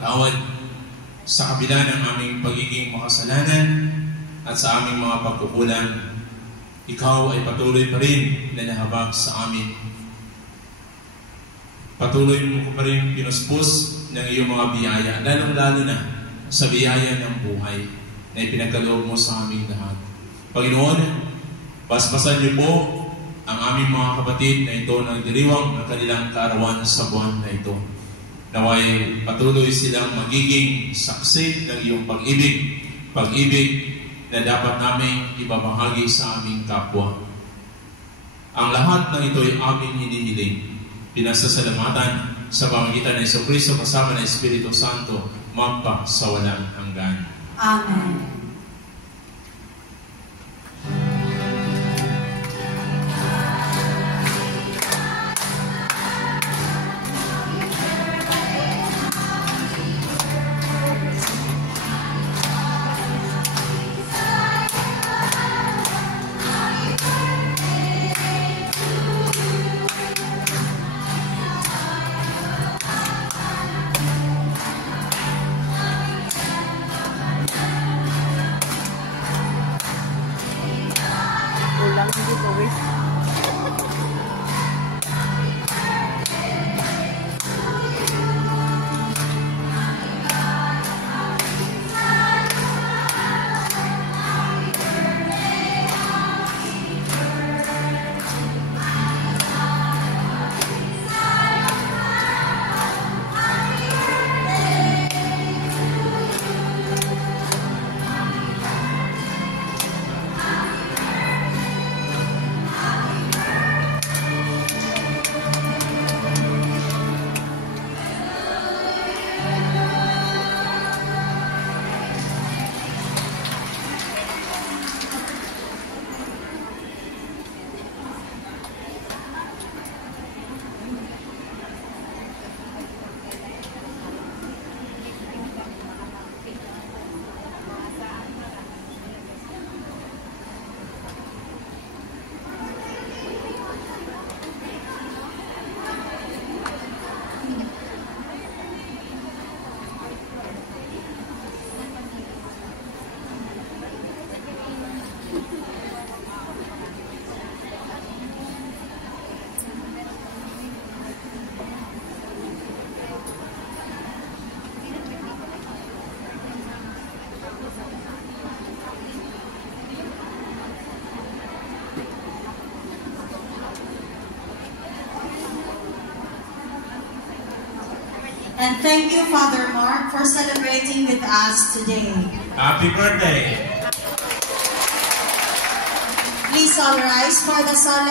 magpatawad sa kabila ng aming pagiging makasalanan at sa aming mga pagkukulang. Ikaw ay patuloy pa rin na nahabag sa amin. Patuloy mo ko pa rin pinuspos ng iyong mga biyaya, lalong-lalo na sa biyaya ng buhay na ipinagkaloob mo sa aming lahat. Panginoon, basbasan niyo po ang aming mga kapatid na ito ng diriwang ng kanilang kaarawan sa buwan na ito. Naway patuloy silang magiging saksi ng iyong pag-ibig na dapat namin ibabahagi sa aming kapwa. Ang lahat ng ito ay aming hinihiling, pinasasalamatan sa pamamagitan ng Jesucristo kasama ng Espiritu Santo, magpa sa walang hanggan. Amen. And thank you, Father Mark, for celebrating with us today. Happy birthday! Please all rise for the solemn